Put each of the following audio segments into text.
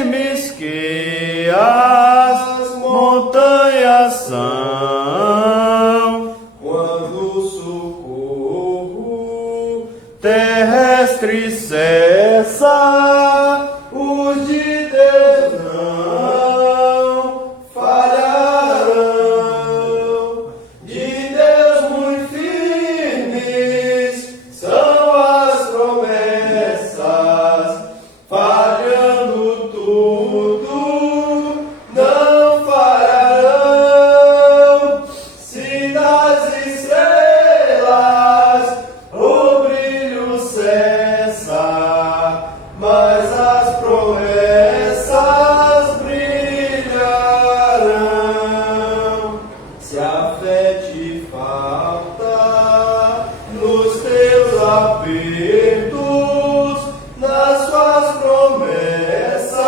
firmes que as montanhas são, quando o socorro terrestre cessa, os de Deus não falharão. De Deus muito firmes são as promessas, falhando tudo, não falharão. Se das estrelas o brilho cessa, mas as promessas brilharão. Se a fé te falta nos teus apertos, nas suas promessas,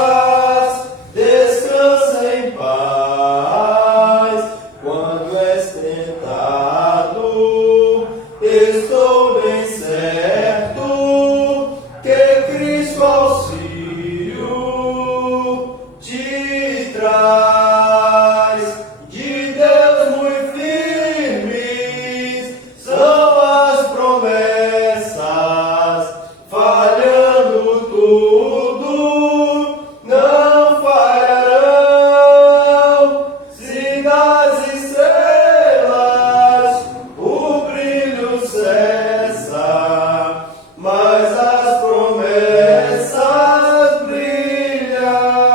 descansa em paz. Quando és tentado, estou bem certo que Cristo auxílio te traz. De Deus muito firmes são as promessas, falhando tudo, não falharão. Se das estrelas o brilho cessa, mas as promessas brilharão.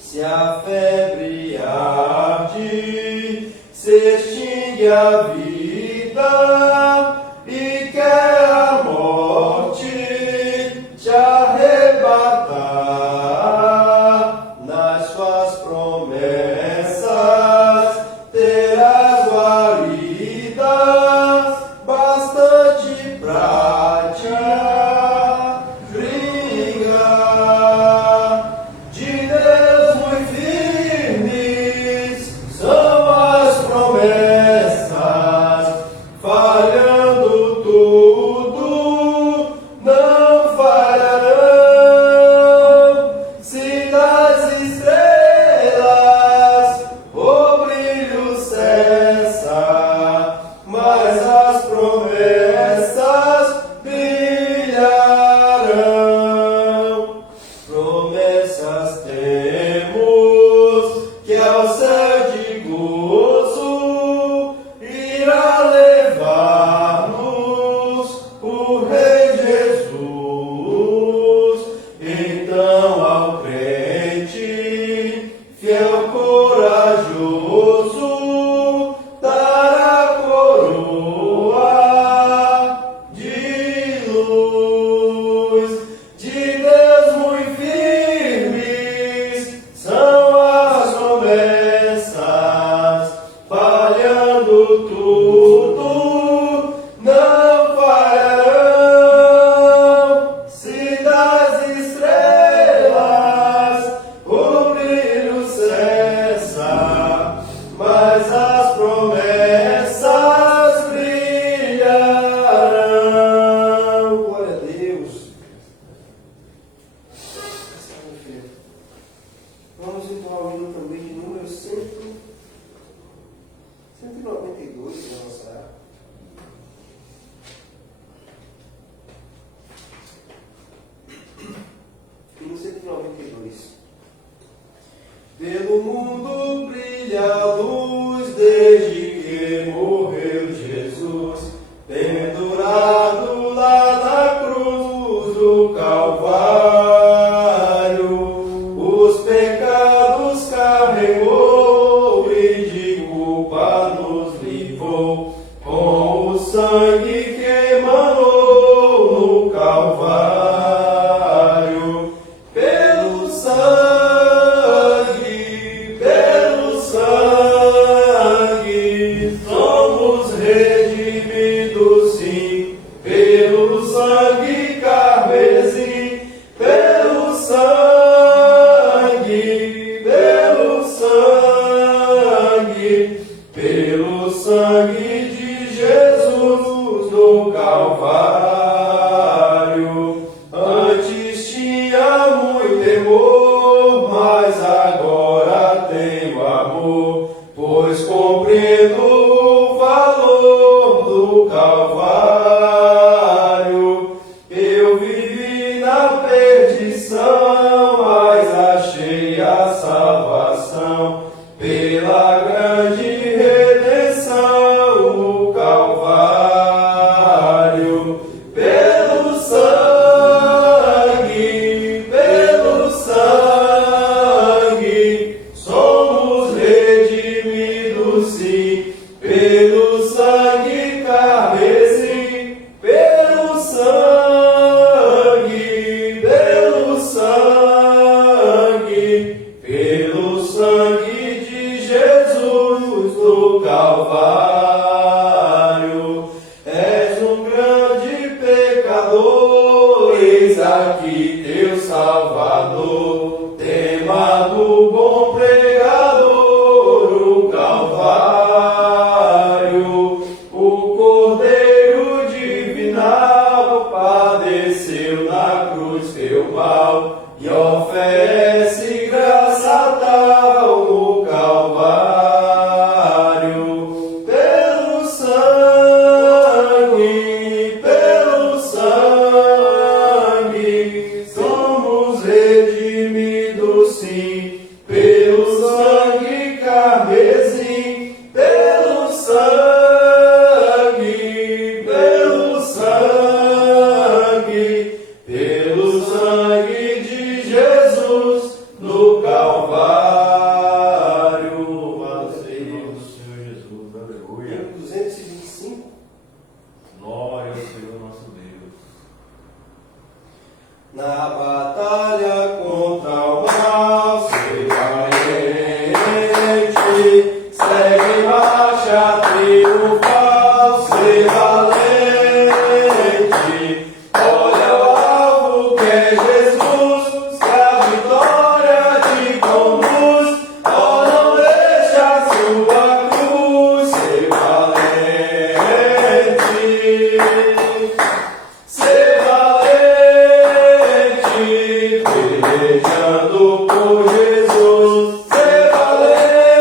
Se a febre arde, se extingue a vida e quer a morte te arrebatar, nas suas promessas terás guaridas, bastante prática, briga. De Deus muito firmes são as promessas, falhando tudo, não falharão. Se das estrelas o brilho cessa, mas as promessas brilharão. Promessas temos, que ao céu de gozo irá levar-nos o Rei Jesus. Então ao crente, fiel, corajoso, dará coroa de luz. De Deus muito firmes são as promessas, falhando tudo, não falharão. Se das estrelas o brilho cessa, mas as promessas brilharão. Glória a Deus. Vamos entoar o hino também de número 192 de nossa área. Hino 192. Pelo mundo brilha a luz desde que morreu Jesus, pendurado lá na cruz do Calvário. Os pecados carregou e de culpa nos livrou, com o sangue que emanou no Calvário. Pelo sangue temor, mas agora tenho amor, pois compreendo o valor do Calvário. Eu vivi na perdição, mas achei a salvação pela grande redenção, o Calvário. Pelo sangue, somos redimidos, sim, pelo sangue carmesim, pelo sangue, pelo sangue de Jesus do Calvário. És um grande pecador, eis aqui teu Salvador, tema do bom pregador, o Calvário. O Cordeiro divinal padeceu na cruz teu mal e oferece graça tal no Calvário. Pelo sangue, somos redimidos, sim, pelo sangue carmesim, pelo sangue, pelo sangue de Jesus no Calvário. Louvado seja o Senhor Jesus. Aleluia. Hino 225. Glória ao Senhor nosso Deus. Na batalha contra o mal, ser valente, segue marcha triunfal, ser valente. Olha o alvo que é Jesus, que a vitória te conduz. Oh, não deixa a sua cruz, ser valente. Ser valente, pelejando por Jesus. Ser valente,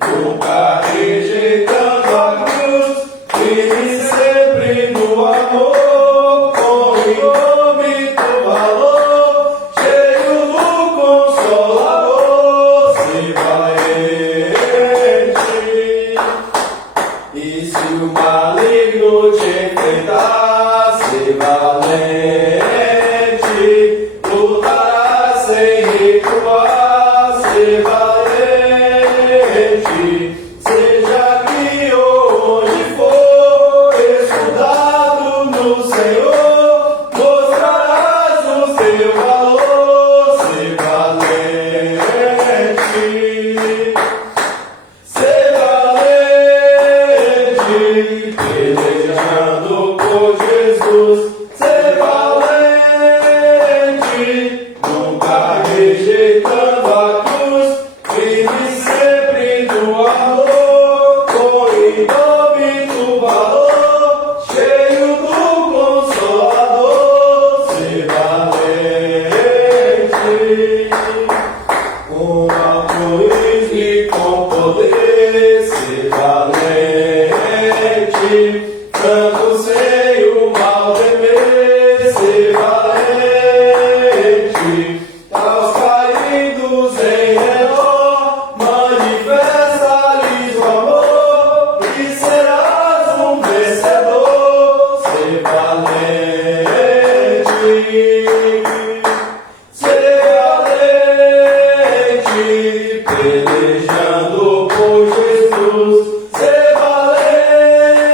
nunca rejeitando a cruz. Firme sempre no amor, com indômito valor, cheio do Consolador. Ser valente. E se o maligno te enfrentar, ser valente, lutarás sem recuar, ser valente. Seja aqui ou onde for, estudado no Senhor, mostrarás o seu valor, ser valente. Ser valente, pelejando por Jesus. Ser valente, nunca rejeitando a cruz. Firme sempre no amor, com indômito valor, cheio do Consolador. Ser valente, com apoios e com poder, ser valente, franco sem o mal temer, ser valente, aos caídos em redor, manifesta-lhes o amor, e serás um vencedor, ser valente. Ser valente, pelejando por Jesus. Ser valente,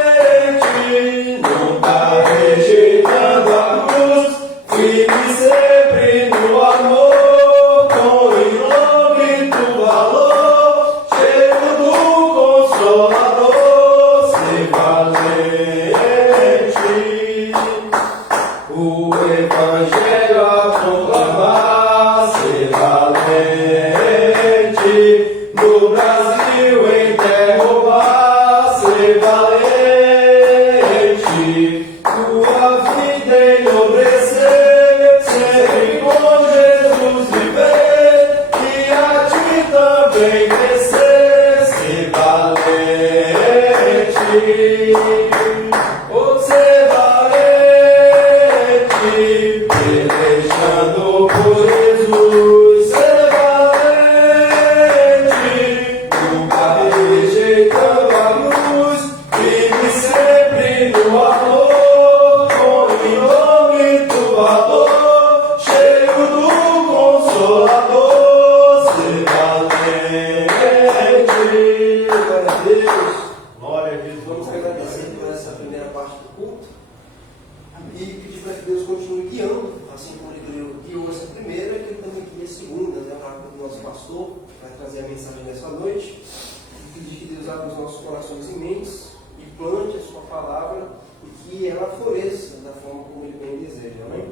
nunca rejeitando a cruz. Firme sempre no amor, com indômito valor, cheio do Consolador. Ser valente. O Evangelho como ele guiou essa primeira, que ele também guia a segunda, né? O nosso pastor vai trazer a mensagem dessa noite. E pedir que Deus abra os nossos corações e mentes e plante a sua palavra e que ela floresça da forma como ele bem deseja. Amém?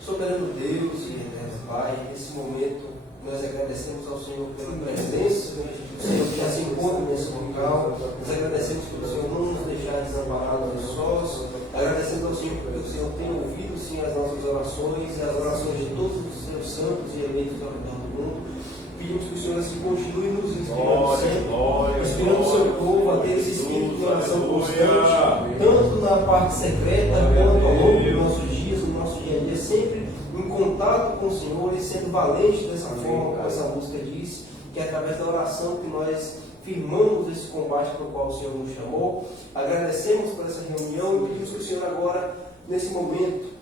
Soberano Deus e eterno Pai, nesse momento nós agradecemos ao Senhor pela presença, o Senhor que já se encontra nesse local. Nós agradecemos pelo Senhor não nos deixar desamparados e sós. Agradecemos ao Senhor porque o Senhor tem ouvido sim as nossas orações e as orações de todos os seus santos e eleitos ao redor do mundo. Pedimos que o Senhor assim continue nos inspirando sempre, inspirando o seu povo a ter esse espírito de oração constante, tanto na parte secreta quanto ao longo dos nossos dias, no nosso dia a dia, sempre em contato com o Senhor e sendo valente dessa forma, como essa música diz, que é através da oração que nós firmamos esse combate para o qual o Senhor nos chamou. Agradecemos por essa reunião e pedimos que o Senhor agora, nesse momento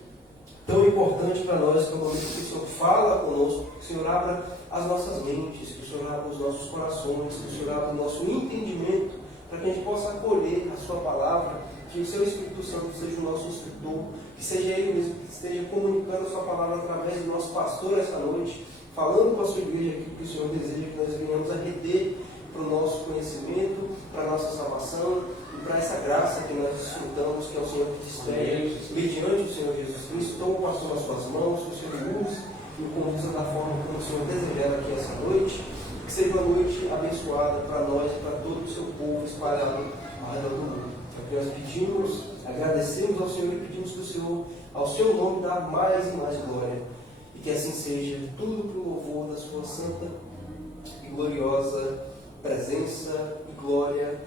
tão importante para nós, que é o momento que o Senhor fala conosco, que o Senhor abra as nossas mentes, que o Senhor abra os nossos corações, que o Senhor abra o nosso entendimento, para que a gente possa acolher a sua palavra, que o seu Espírito Santo seja o nosso instrutor, que seja Ele mesmo que esteja comunicando a sua palavra através do nosso pastor esta noite, falando com a sua igreja aquilo que o Senhor deseja que nós venhamos a reter para o nosso conhecimento, para a nossa salvação e para essa graça que nós desfrutamos, que é o Senhor que despede, mediante o Senhor Jesus Cristo. Toma o pastor nas suas mãos, que o Senhor use e o conduza da forma como o Senhor desejar aqui essa noite, que seja uma noite abençoada para nós e para todo o seu povo espalhado ao redor do mundo. É o que nós pedimos, agradecemos ao Senhor e pedimos que o Senhor, ao seu nome, dá mais e mais glória. E que assim seja, tudo para o louvor da sua santa e gloriosa presença e glória.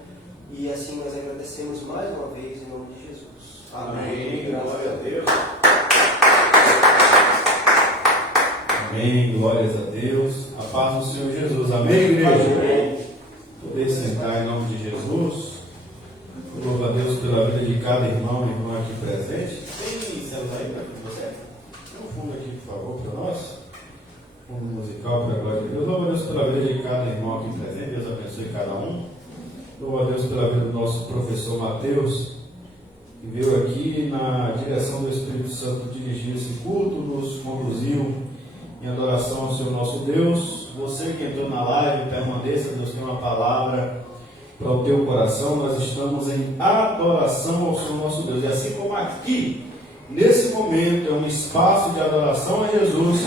E assim nós agradecemos mais uma vez em nome de Jesus. Amém. Glória a Deus. Amém, glórias a Deus. A paz do Senhor Jesus. Amém, igreja? Amém. Poder sentar em nome de Jesus. Louvo a Deus pela vida de cada irmão e irmã aqui presente. Tem celular aí para você? Tem um fundo aqui, por favor, para nós. Fundo musical para a glória de Deus. Louvo a Deus pela vida de cada irmão aqui presente. Deus abençoe cada um. Louvo a Deus pela vida do nosso professor Mateus, que veio aqui na direção do Espírito Santo dirigir esse culto, nos conduziu em adoração ao Senhor nosso Deus. Você que entrou na live, permaneça, Deus tem uma palavra para o teu coração. Nós estamos em adoração ao Senhor nosso Deus. E assim como aqui, nesse momento, é um espaço de adoração a Jesus,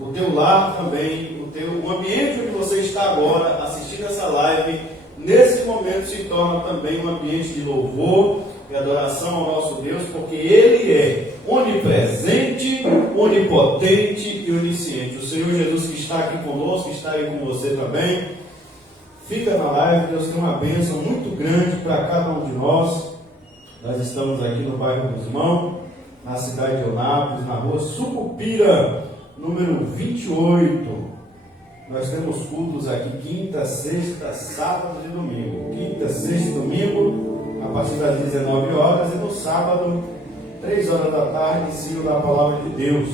o teu lar também, o ambiente onde você está agora, assistindo essa live, nesse momento se torna também um ambiente de louvor e adoração ao nosso Deus, porque Ele é onipresente, onipotente e onisciente. O Senhor Jesus que está aqui conosco, está aí com você também. Fica na live, Deus tem uma bênção muito grande para cada um de nós. Nós estamos aqui no bairro Guzmão, na cidade de Eunápolis, na rua Sucupira, número 28. Nós temos cultos aqui quinta, sexta, sábado e domingo. Quinta, sexta e domingo, a partir das 19 horas, e no sábado, 3 horas da tarde, ensino da palavra de Deus.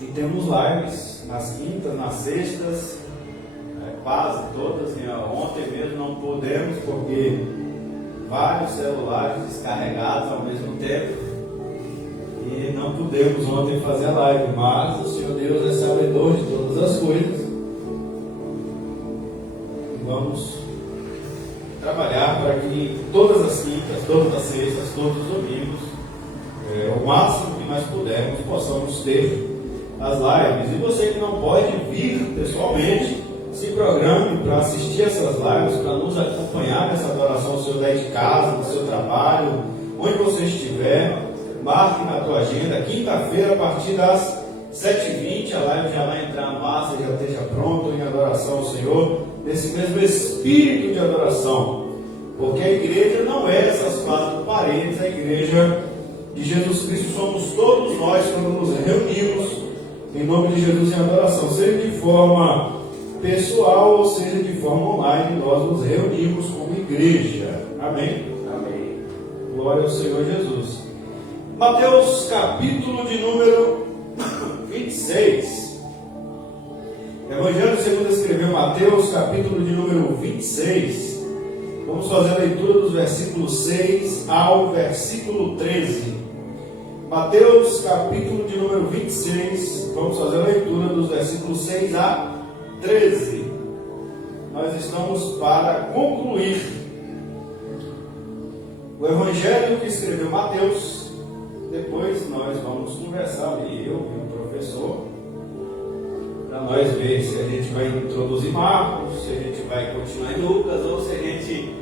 E temos lives nas quintas, nas sextas, quase todas. Ontem mesmo não pudemos, porque vários celulares descarregados ao mesmo tempo. E não pudemos ontem fazer a live, mas o Senhor Deus é sabedor de todas as coisas. E vamos trabalhar para que todas as quintas, todas as sextas, todos os domingos, o máximo que nós pudermos, possamos ter as lives. E você que não pode vir pessoalmente, se programe para assistir essas lives, para nos acompanhar nessa adoração ao Senhor daí de casa, no seu trabalho, onde você estiver. Marque na tua agenda, quinta-feira, a partir das 7h20, a live já vai entrar no ar, você já esteja pronto em adoração ao Senhor, nesse mesmo espírito de adoração, porque a igreja não é essas 4 paredes, a igreja de Jesus Cristo somos todos nós quando nos reunimos em nome de Jesus em adoração, seja de forma pessoal ou seja de forma online, nós nos reunimos como igreja. Amém? Amém. Glória ao Senhor Jesus. Mateus capítulo de número 26. Evangelho segundo escreveu Mateus capítulo de número 26. Vamos fazer a leitura dos versículos 6 ao versículo 13. Mateus, capítulo de número 26, vamos fazer a leitura dos versículos 6 a 13. Nós estamos para concluir o evangelho que escreveu Mateus. Depois nós vamos conversar ali, eu e o professor, para nós ver se a gente vai introduzir Marcos, se a gente vai continuar em Lucas, ou se a gente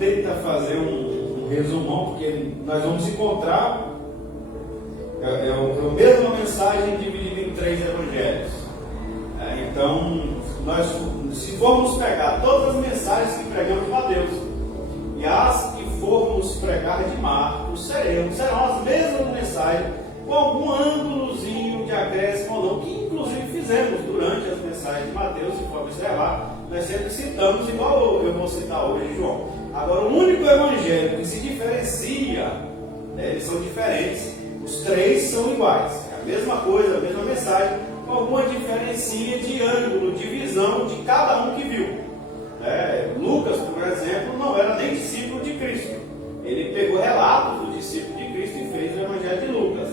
tenta fazer um resumão, porque nós vamos encontrar a mesma mensagem dividida em 3 evangelhos. Então, se formos pegar todas as mensagens que pregamos de Mateus e as que formos pregar de Marcos, serão as mesmas mensagens, com algum ângulozinho de acréscimo ou não, que inclusive fizemos durante as mensagens de Mateus. Se for observar, nós sempre citamos, igual eu vou citar hoje, João. Agora, o único evangelho que se diferencia, eles são diferentes, os 3 são iguais, é a mesma coisa, a mesma mensagem, com alguma diferencinha de ângulo, de visão de cada um que viu. Lucas, por exemplo, não era nem discípulo de Cristo. Ele pegou relatos do discípulo de Cristo e fez o evangelho de Lucas.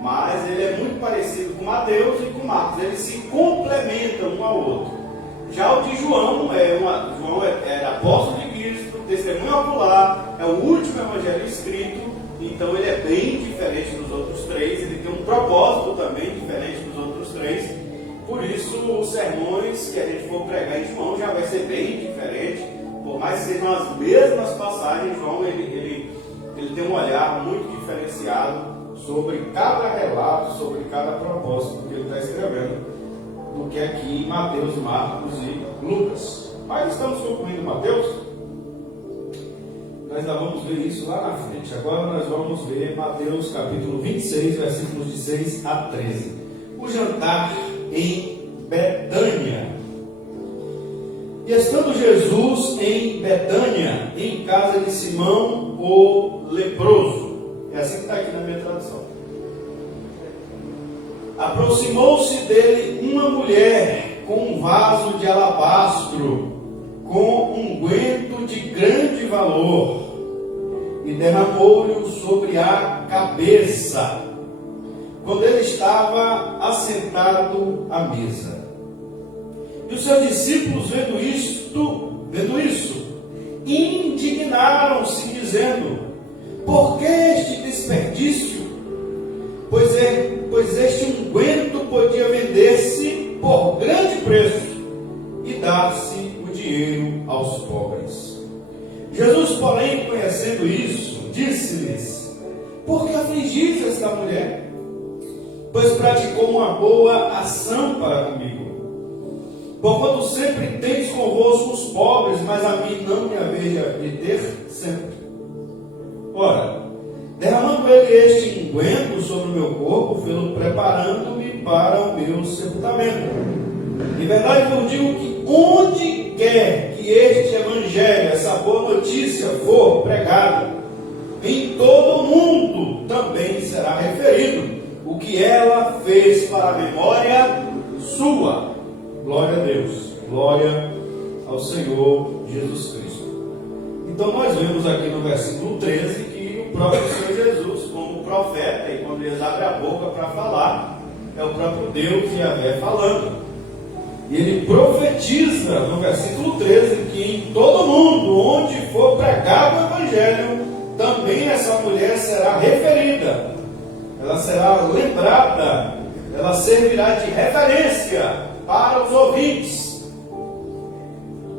Mas ele é muito parecido com Mateus e com Marcos. Eles se complementam um ao outro. Já o de João, João era apóstolo de Cristo, testemunho ocular, é o último evangelho escrito. Então ele é bem diferente dos outros 3. Ele tem um propósito também diferente dos outros 3. Por isso, os sermões que a gente for pregar em João já vai ser bem diferente. Por mais que sejam as mesmas passagens, João ele tem um olhar muito diferenciado sobre cada relato, sobre cada propósito que ele está escrevendo, do que aqui Mateus, Marcos e Lucas. Mas estamos concluindo Mateus. Nós ainda vamos ver isso lá na frente. Agora nós vamos ver Mateus capítulo 26, versículos de 6 a 13. O jantar em Betânia. E estando Jesus em Betânia, em casa de Simão o leproso. É assim que está aqui na minha tradução. Aproximou-se dele uma mulher com um vaso de alabastro, com unguento de grande valor, e derramou-lhe sobre a cabeça, quando ele estava assentado à mesa. E os seus discípulos, vendo isso, indignaram-se, dizendo: por que este desperdício? Pois este unguento podia vender-se por grande preço e dar-se o dinheiro aos pobres. Jesus, porém, conhecendo isso, disse-lhes: por que afligis esta mulher? Pois praticou uma boa ação para comigo. Porquanto sempre tendes convosco os pobres, mas a mim não me haveis de ter sempre. Ora, derramando ele este unguento sobre o meu corpo, fê-lo preparando-me para o meu sepultamento. Em verdade vos digo que onde quer que este evangelho, essa boa notícia for pregado, em todo o mundo também será referido o que ela fez para a memória sua. Glória a Deus, glória ao Senhor Jesus Cristo. Então nós vemos aqui no versículo 13 que o próprio Senhor Jesus, como profeta, e quando ele abre a boca para falar, é o próprio Deus Yahvé falando. E ele profetiza no versículo 13 que em todo mundo, onde for pregado o evangelho, também essa mulher será referida, ela será lembrada, ela servirá de referência para os ouvintes,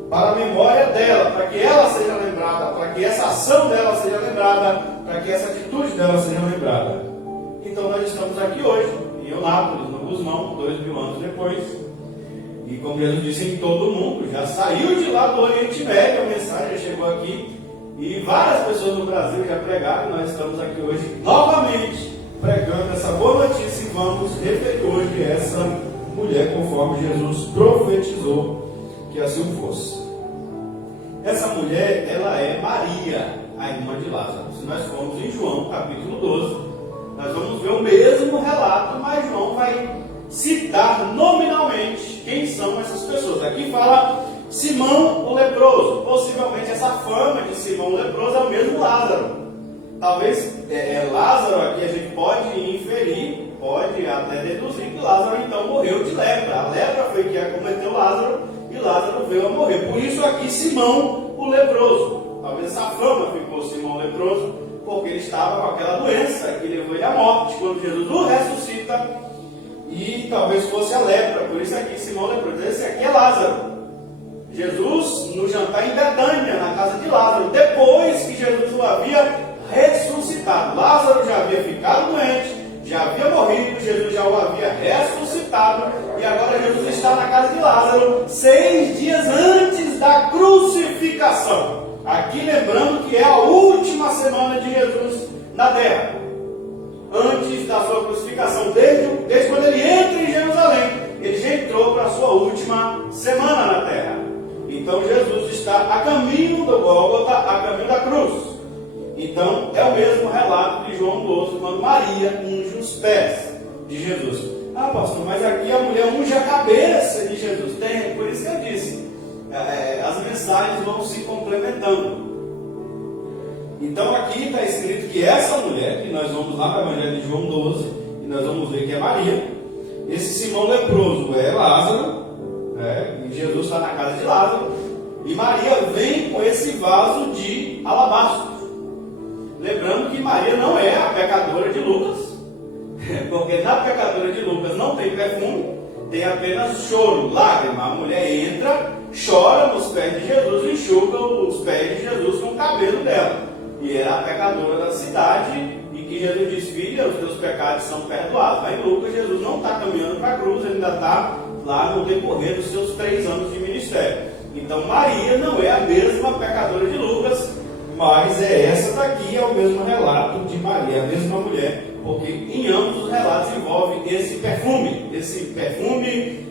para a memória dela, para que ela seja lembrada, para que essa ação dela seja lembrada, para que essa atitude dela seja lembrada. Então nós estamos aqui hoje, em Eunápolis, no Gusmão, 2000 anos depois, e como Jesus disse, em todo o mundo, já saiu de lá do Oriente Médio, a mensagem chegou aqui, e várias pessoas no Brasil já pregaram, e nós estamos aqui hoje novamente pregando essa boa notícia, e vamos referir hoje essa mulher, conforme Jesus profetizou que assim fosse. Essa mulher, ela é Maria, a irmã de Lázaro. Se nós formos em João, capítulo 12, nós vamos ver o mesmo relato, mas João vai citar nominalmente quem são essas pessoas. Aqui fala Simão o leproso. Possivelmente essa fama de Simão o leproso é o mesmo Lázaro. Talvez Lázaro aqui a gente pode inferir, pode até deduzir que Lázaro então morreu de lepra. A lepra foi que acometeu Lázaro e Lázaro veio a morrer. Por isso aqui Simão o leproso. Talvez essa fama ficou Simão leproso, porque ele estava com aquela doença que levou ele à morte. Quando Jesus o ressuscita, e talvez fosse a lepra, por isso aqui Simão leproso. Esse aqui é Lázaro. Jesus no jantar em Betânia, na casa de Lázaro, depois que Jesus o havia ressuscitado. Lázaro já havia ficado doente, já havia morrido, Jesus já o havia ressuscitado, e agora Jesus está na casa de Lázaro 6 dias antes da crucificação. Aqui lembrando que é a última semana de Jesus na terra, antes da sua crucificação, desde quando ele entra em Jerusalém, ele já entrou para a sua última semana na terra. Então Jesus está a caminho do Gólgota, a caminho da cruz. Então é o mesmo relato de João 12, quando Maria unge os pés de Jesus. Ah, pastor, mas aqui a mulher unge a cabeça de Jesus. Tem, por isso que eu disse, as mensagens vão se complementando. Então aqui está escrito que essa mulher, que nós vamos lá para o Evangelho de João 12, e nós vamos ver que é Maria. Esse Simão leproso é Lázaro, e Jesus está na casa de Lázaro, e Maria vem com esse vaso de alabastro. Lembrando que Maria não é a pecadora de Lucas, porque na pecadora de Lucas não tem perfume, tem apenas choro, lágrima. A mulher entra, chora nos pés de Jesus, enxuga os pés de Jesus com o cabelo dela. E era a pecadora da cidade, e que Jesus diz: filha, os teus pecados são perdoados. Mas em Lucas, Jesus não está caminhando para a cruz, ele ainda está lá no decorrer dos seus 3 anos de ministério. Então Maria não é a mesma pecadora de Lucas, mas essa daqui é o mesmo relato de Maria, a mesma mulher, porque em ambos os relatos envolve esse perfume,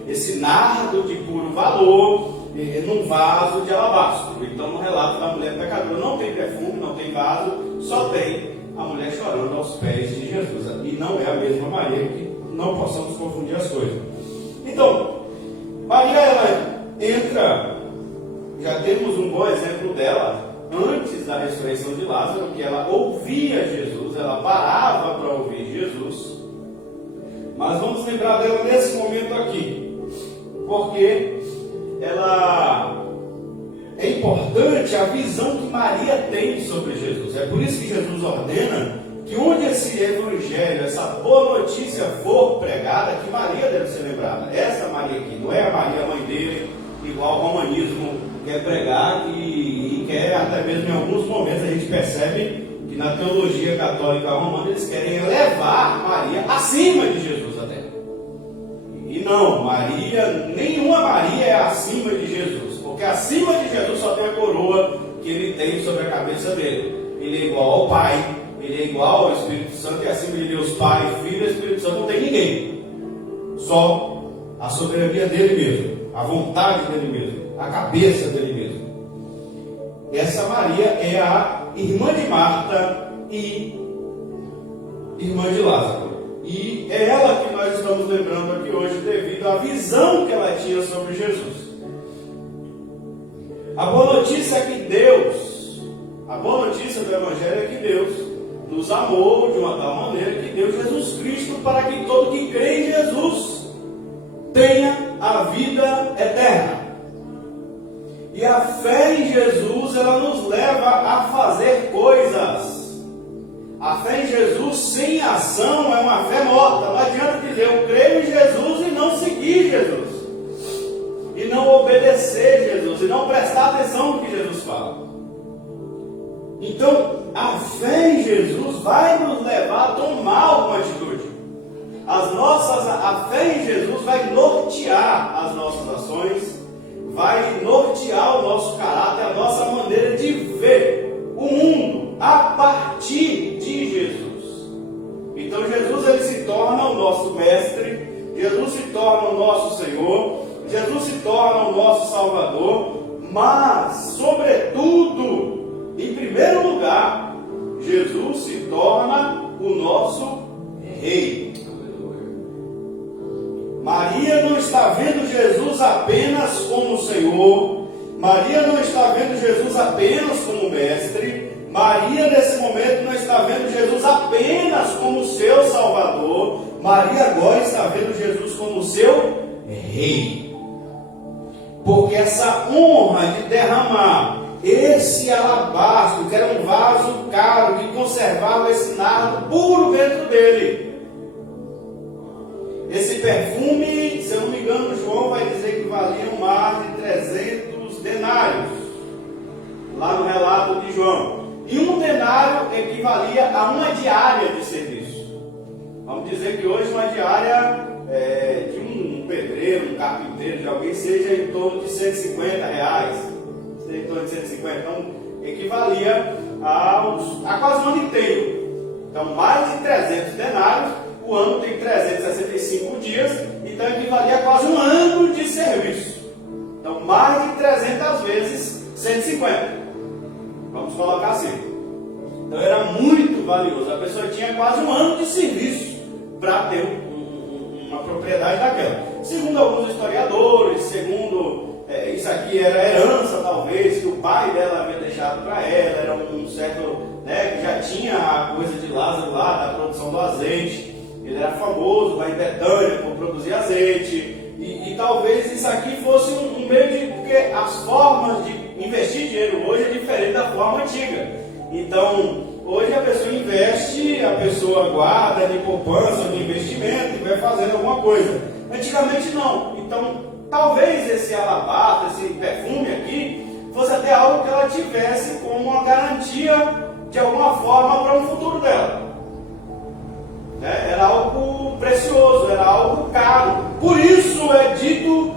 esse nardo de puro valor, num vaso de alabastro. Então no relato da mulher pecadora não tem perfume, não tem vaso, só tem a mulher chorando aos pés de Jesus. E não é a mesma Maria, que não possamos confundir as coisas. Então, Maria, ela entra, já temos um bom exemplo dela, antes da ressurreição de Lázaro, que ela ouvia Jesus, ela parava para ouvir Jesus. Mas vamos lembrar dela nesse momento aqui, porque ela é importante a visão que Maria tem sobre Jesus. É por isso que Jesus ordena que onde esse evangelho, essa boa notícia for pregada, que Maria deve ser lembrada. Essa Maria aqui, não é a Maria mãe dele, igual o romanismo quer pregar, e quer, até mesmo em alguns momentos a gente percebe que na teologia católica romana eles querem elevar Maria acima de Jesus até. E não, Maria, nenhuma Maria é acima de Jesus, porque acima de Jesus só tem a coroa que ele tem sobre a cabeça dele. Ele é igual ao Pai, ele é igual ao Espírito Santo, e acima de Deus Pai, Filho e Espírito Santo não tem ninguém. Só a soberania dele mesmo, a vontade dele mesmo, a cabeça dele mesmo. Essa Maria é a irmã de Marta e irmã de Lázaro. E é ela que nós estamos lembrando aqui hoje, devido à visão que ela tinha sobre Jesus. A boa notícia é que Deus, a boa notícia do Evangelho é que Deus nos amou de uma tal maneira que deu Jesus Cristo para que todo que crê em Jesus tenha a vida eterna. E a fé em Jesus, ela nos leva a fazer coisas. A fé em Jesus sem ação é uma fé morta. Não adianta dizer eu creio em Jesus e não seguir Jesus, e não obedecer Jesus, e não prestar atenção no que Jesus fala. Então, a fé em Jesus vai nos levar a tomar alguma atitude. A fé em Jesus vai nortear as nossas ações, vai nortear o nosso caráter, a nossa maneira de ver o mundo a partir de Jesus. Então Jesus, ele se torna o nosso mestre, Jesus se torna o nosso Senhor, Jesus se torna o nosso Salvador, mas, sobretudo, em primeiro lugar, Jesus se torna o nosso Rei. Maria não está vendo Jesus apenas como Senhor, Maria não está vendo Jesus apenas como mestre, Maria, nesse momento, não está vendo Jesus apenas como seu Salvador. Maria agora está vendo Jesus como seu Rei. Porque essa honra de derramar esse alabastro, que era um vaso caro, que conservava esse nardo puro dentro dele. Esse perfume, se eu não me engano, João vai dizer que valia mais de 300 denários. Lá no relato de João. E um denário equivalia a uma diária de serviço. Vamos dizer que hoje uma diária de um pedreiro, um carpinteiro, de alguém, seja em torno de R$150. Seja em torno de 150. Então, equivalia a quase um ano inteiro. Então, mais de 300 denários. O ano tem 365 dias. Então, equivalia a quase um ano de serviço. Então, mais de 300 vezes 150. Vamos colocar assim. Então era muito valioso. A pessoa tinha quase um ano de serviço para ter uma propriedade daquela. Segundo alguns historiadores, isso aqui era herança talvez, que o pai dela havia deixado para ela. Era um certo, que já tinha a coisa de Lázaro lá, da produção do azeite. Ele era famoso lá em Betânia por produzir azeite. E talvez isso aqui fosse um meio de... Porque as formas de investir dinheiro hoje é diferente da forma antiga. Então, hoje a pessoa investe, a pessoa guarda de poupança, de investimento e vai fazendo alguma coisa. Antigamente não. Então, talvez esse alabastro, esse perfume aqui, fosse até algo que ela tivesse como uma garantia, de alguma forma, para o futuro dela. Era algo precioso, era algo caro. Por isso é dito,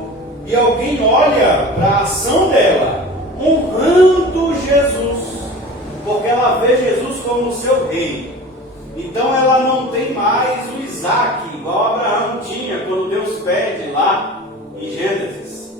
e alguém olha para a ação dela, honrando Jesus, porque ela vê Jesus como seu rei. Então ela não tem mais o Isaac, igual Abraão tinha, quando Deus pede lá em Gênesis.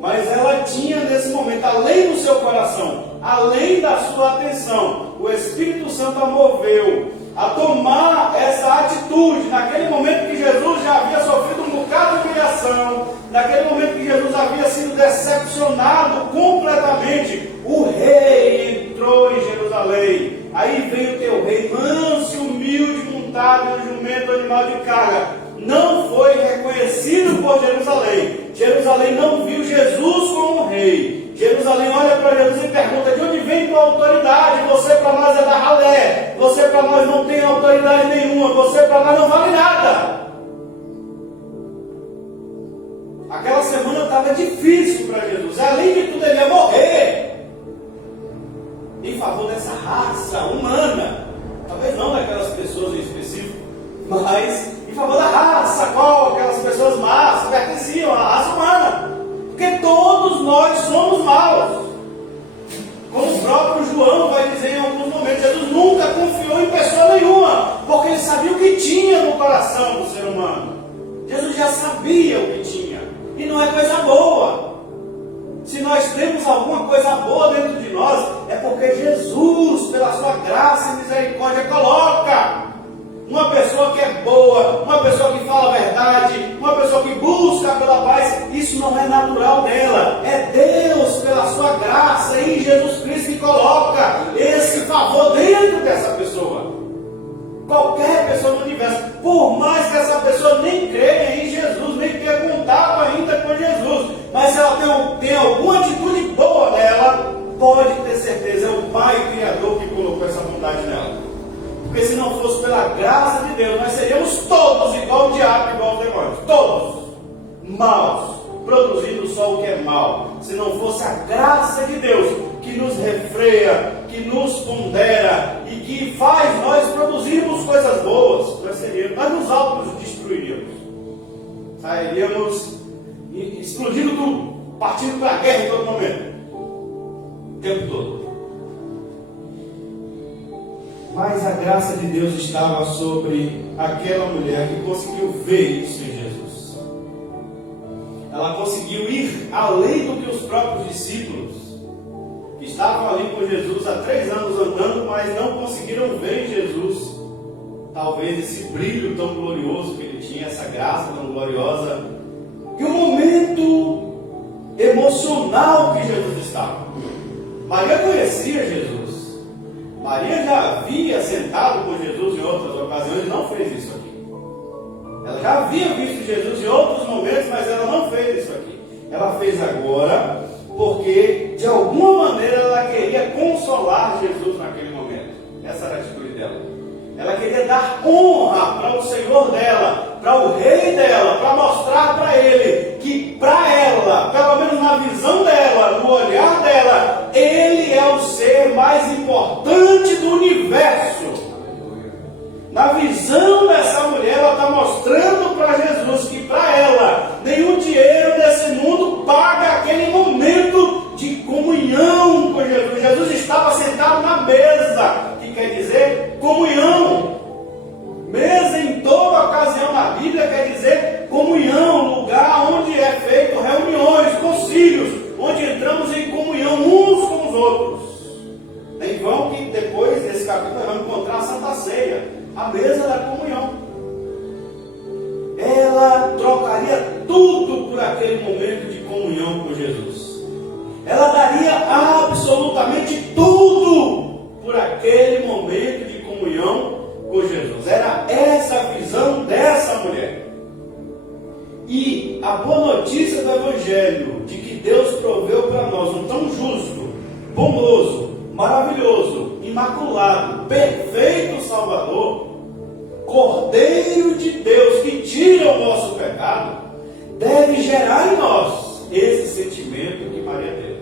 Mas ela tinha nesse momento, além do seu coração, além da sua atenção, o Espírito Santo a moveu a tomar essa atitude, naquele momento que Jesus já havia sofrido um bocado de humilhação, naquele momento que Jesus havia sido decepcionado completamente, o rei entrou em Jerusalém. Aí veio o teu rei, manso e humilde, montado em um jumento, animal de carga. Não foi reconhecido por Jerusalém. Jerusalém não viu Jesus como rei. Jerusalém olha para Jesus e pergunta: de onde vem tua autoridade? Você para nós é da ralé. Você para nós não tem autoridade nenhuma. Você para nós não vale nada. Aquela semana estava difícil para Jesus. Além de tudo, ele ia morrer em favor dessa raça humana. Talvez não daquelas pessoas em específico, mas em favor da raça, qual aquelas pessoas más pertenciam à raça humana. Porque todos nós somos maus. Como o próprio João vai dizer em alguns momentos, Jesus nunca confiou em pessoa nenhuma, porque ele sabia o que tinha no coração do ser humano. Jesus já sabia o que tinha, e não é coisa boa. Se nós temos alguma coisa boa dentro de nós, é porque Jesus, pela sua graça e misericórdia, coloca. Uma pessoa que é boa, uma pessoa que fala a verdade, uma pessoa que busca pela paz, isso não é natural dela. É Deus, pela sua graça em Jesus Cristo, que coloca esse favor dentro dessa pessoa. Qualquer pessoa no universo, por mais que essa pessoa nem creia em Jesus, nem tenha contato ainda com Jesus, mas se ela tem alguma atitude boa nela, pode ter certeza, é o Pai Criador que colocou essa bondade nela. Porque se não fosse pela graça de Deus, nós seríamos todos igual o diabo, igual os demônios. Todos maus, produzindo só o que é mal. Se não fosse a graça de Deus que nos refreia, que nos pondera e que faz nós produzirmos coisas boas, nós nos autodestruiríamos. Sairíamos explodindo tudo, partindo para a guerra em todo momento, o tempo todo. Mas a graça de Deus estava sobre aquela mulher que conseguiu ver isso em Jesus. Ela conseguiu ir além do que os próprios discípulos, que estavam ali com Jesus há 3 anos andando, mas não conseguiram ver em Jesus, talvez esse brilho tão glorioso que ele tinha, essa graça tão gloriosa, e o momento emocional que Jesus estava. Maria conhecia Jesus. Maria já havia sentado com Jesus em outras ocasiões e não fez isso aqui. Ela já havia visto Jesus em outros momentos, mas ela não fez isso aqui. Ela fez agora porque, de alguma maneira, ela queria consolar Jesus naquele momento. Essa era a atitude dela. Ela queria dar honra para o Senhor dela, para o rei dela, para mostrar para ele que, para ela, pelo menos na visão dela, no olhar dela, ele é o ser mais importante do universo. Na visão dessa mulher, ela está mostrando para Jesus que, para ela, nenhum dinheiro desse mundo paga aquele momento de comunhão com Jesus. Jesus estava sentado na mesa, que quer dizer comunhão. Mesa em toda ocasião na Bíblia quer dizer comunhão, lugar onde é feito reuniões, concílios, onde entramos em comunhão uns com os outros. Em vão que depois desse capítulo vamos encontrar a Santa Ceia, a mesa da comunhão. Ela trocaria tudo por aquele momento de comunhão com Jesus. Ela daria absolutamente tudo por aquele momento de comunhão com Jesus. Era essa a visão dessa mulher. E a boa notícia do Evangelho, de que Deus proveu para nós um tão justo, bondoso, maravilhoso, imaculado, perfeito Salvador, Cordeiro de Deus que tira o nosso pecado, deve gerar em nós esse sentimento que Maria teve.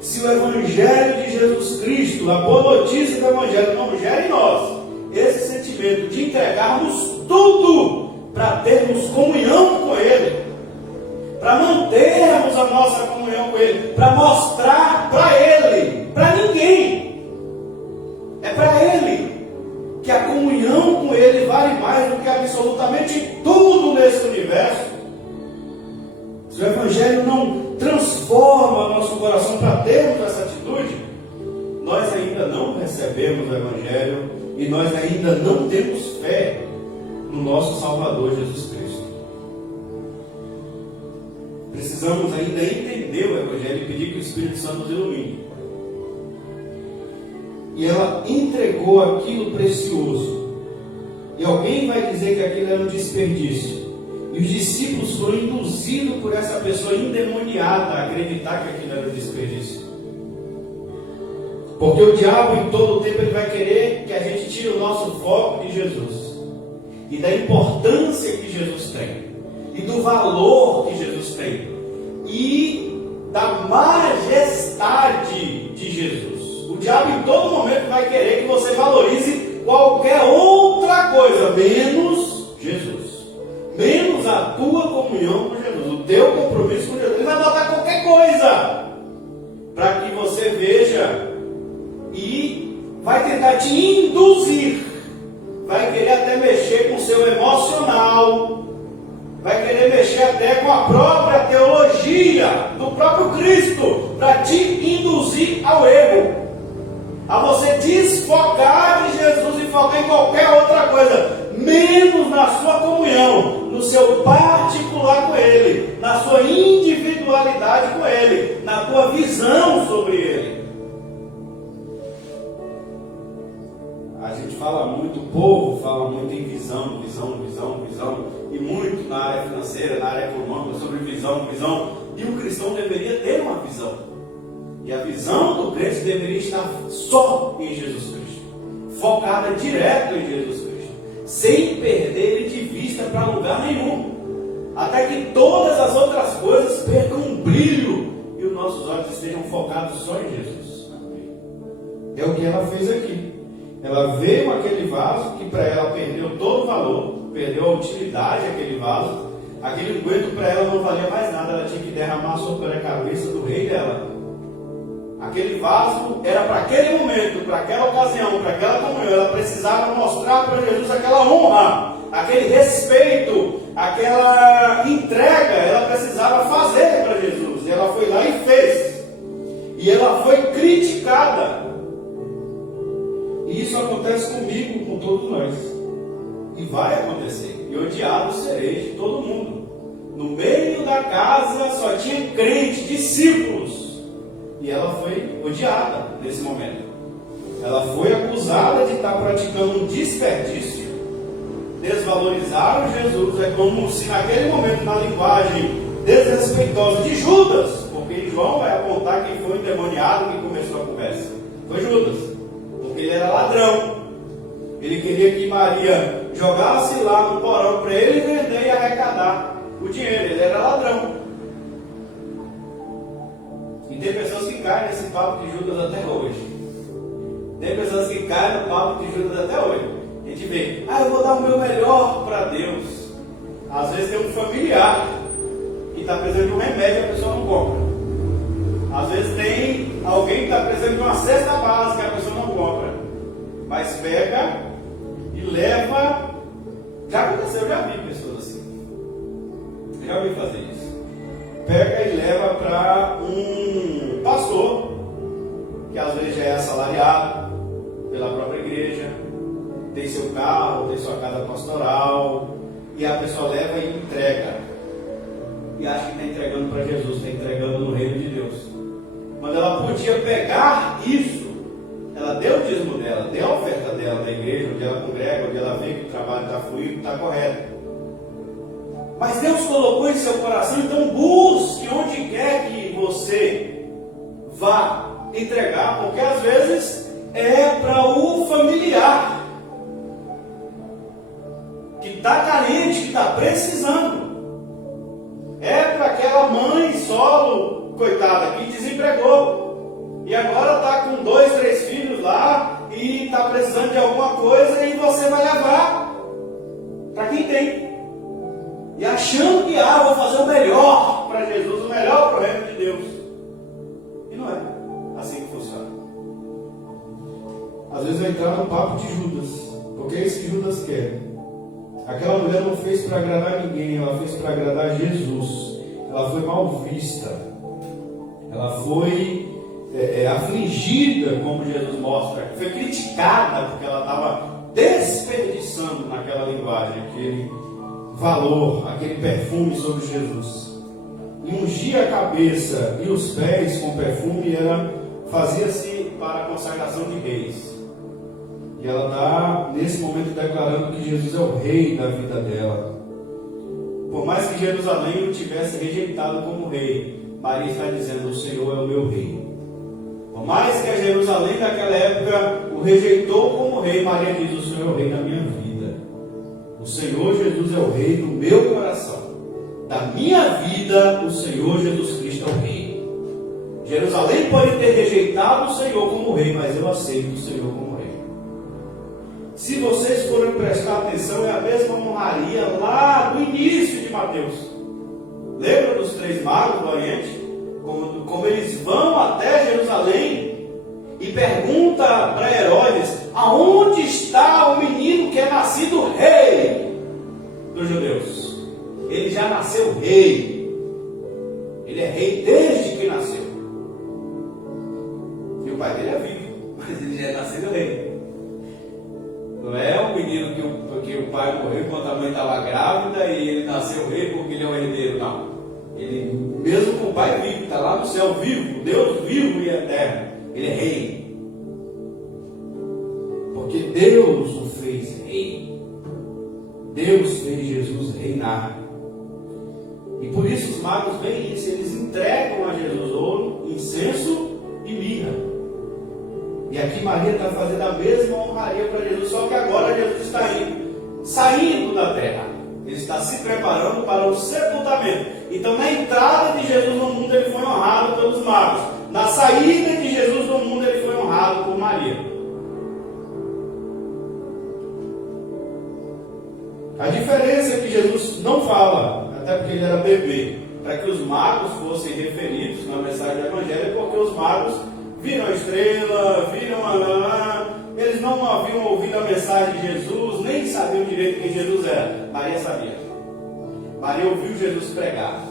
Se o Evangelho de Jesus Cristo, a boa notícia do Evangelho, não gera em nós esse sentimento de entregarmos tudo para termos comunhão com Ele, para mantermos a nossa comunhão com Ele, para mostrar para Ele, para ninguém, é para Ele, que a comunhão com Ele vale mais do que absolutamente tudo nesse universo. Se o Evangelho não transforma nosso coração para termos essa atitude, nós ainda não recebemos o Evangelho e nós ainda não temos fé no nosso Salvador Jesus Cristo. Precisamos ainda entender o Evangelho e pedir que o Espírito Santo nos ilumine. E ela entregou aquilo precioso. E alguém vai dizer que aquilo era um desperdício. E os discípulos foram induzidos por essa pessoa endemoniada a acreditar que aquilo era um desperdício. Porque o diabo em todo o tempo ele vai querer que a gente tire o nosso foco de Jesus. E da importância que Jesus tem. E do valor que Jesus tem. E da majestade de Jesus. O diabo em todo momento vai querer que você valorize qualquer outra coisa, menos Jesus. Menos a tua comunhão com Jesus, o teu compromisso com Jesus. Ele vai botar qualquer coisa para que você veja e vai tentar te induzir. Vai querer até mexer com o seu emocional. Vai querer mexer até com a própria teologia do próprio Cristo para te induzir ao erro. A você desfocar de Jesus e focar em qualquer outra coisa, menos na sua comunhão, no seu particular com Ele, na sua individualidade com Ele, na tua visão sobre Ele. A gente fala muito, o povo fala muito em visão, e muito na área financeira, na área econômica, sobre visão. E o cristão deveria ter uma visão. E a visão do crente deveria estar só em Jesus Cristo, focada direto em Jesus Cristo, sem perder ele de vista para lugar nenhum, até que todas as outras coisas percam um brilho e os nossos olhos estejam focados só em Jesus. É o que ela fez aqui. Ela veio com aquele vaso que para ela perdeu todo o valor, perdeu a utilidade aquele vaso. Aquele unguento para ela não valia mais nada, ela tinha que derramar sobre a cabeça do rei dela. Aquele vaso era para aquele momento, para aquela ocasião, para aquela comunhão. Ela precisava mostrar para Jesus aquela honra, aquele respeito, aquela entrega. Ela precisava fazer para Jesus. E ela foi lá e fez. E ela foi criticada. E isso acontece comigo, com todos nós. E vai acontecer. E odiado sereis de todo mundo. No meio da casa só tinha crente, discípulos. E ela foi odiada nesse momento. Ela foi acusada de estar praticando um desperdício. Desvalorizaram Jesus. É como se naquele momento, na linguagem desrespeitosa de Judas, porque João vai apontar quem foi o endemoniado que começou a conversa. Foi Judas, porque ele era ladrão. Ele queria que Maria jogasse lá no porão para ele vender e arrecadar o dinheiro. Ele era ladrão. E tem pessoas que caem nesse papo de Judas até hoje. Tem pessoas que caem no papo de Judas até hoje. A gente vê, eu vou dar o meu melhor para Deus. Às vezes tem um familiar que está precisando de um remédio e a pessoa não compra. Às vezes tem alguém que está precisando de uma cesta básica e a pessoa não compra. Mas pega e leva. Já aconteceu, eu já vi pessoas assim. Eu já vi fazer isso. Pega e leva para um pastor, que às vezes já é assalariado pela própria igreja, tem seu carro, tem sua casa pastoral, e a pessoa leva e entrega. E acha que está entregando para Jesus, está entregando no reino de Deus. Quando ela podia pegar isso, ela deu o dízimo dela, deu a oferta dela da igreja, onde ela congrega, onde ela vê que o trabalho está fluindo, está correto. Mas Deus colocou em seu coração, então busque onde quer que você vá entregar, porque às vezes é para o familiar que está carente, que está precisando. É para aquela mãe solo, coitada, que desempregou e agora está com 2, 3 filhos lá e está precisando de alguma coisa e você vai levar para quem tem. E achando que vou fazer o melhor para Jesus, o melhor para o reino de Deus. E não é assim que funciona. Às vezes vai entrar no papo de Judas, porque é isso que Judas quer. Aquela mulher não fez para agradar ninguém, ela fez para agradar Jesus. Ela foi mal vista. Ela foi afligida, como Jesus mostra. Foi criticada porque ela estava desperdiçando naquela linguagem aquele valor, aquele perfume sobre Jesus. E ungir a cabeça e os pés com perfume fazia-se para a consagração de reis. E ela está nesse momento declarando que Jesus é o rei da vida dela. Por mais que Jerusalém o tivesse rejeitado como rei, Maria está dizendo: o Senhor é o meu rei. Por mais que a Jerusalém daquela época o rejeitou como rei, Maria diz: o Senhor é o rei da minha vida. O Senhor Jesus é o rei do meu coração. Da minha vida, o Senhor Jesus Cristo é o rei. Jerusalém pode ter rejeitado o Senhor como rei, mas eu aceito o Senhor como rei. Se vocês forem prestar atenção, é a mesma honraria lá do início de Mateus. Lembra dos 3 magos do Oriente? Como eles vão até Jerusalém e pergunta para Herodes: aonde está o menino que é nascido rei dos judeus? Ele já nasceu rei. Ele é rei desde que nasceu. E o pai dele é vivo, mas ele já é nascido rei. Não é um menino que o pai morreu enquanto a mãe estava grávida e ele nasceu rei porque ele é o herdeiro. Não. Ele, mesmo com o pai vivo, está lá no céu vivo, Deus vivo e eterno, ele é rei. Porque Deus o fez rei. Deus fez Jesus reinar. E por isso os magos veem isso, eles entregam a Jesus ouro, incenso e mirra. E aqui Maria está fazendo a mesma honraria para Jesus, só que agora Jesus está saindo da terra. Ele está se preparando para o sepultamento. Então, na entrada de Jesus no mundo, ele foi honrado pelos magos. Na saída de Jesus no mundo, ele foi honrado por Maria. A diferença é que Jesus não fala, até porque ele era bebê, para que os magos fossem referidos na mensagem do Evangelho, porque os magos viram a estrela, viram eles não haviam ouvido a mensagem de Jesus, nem sabiam direito quem Jesus era. Maria sabia. Maria ouviu Jesus pregar.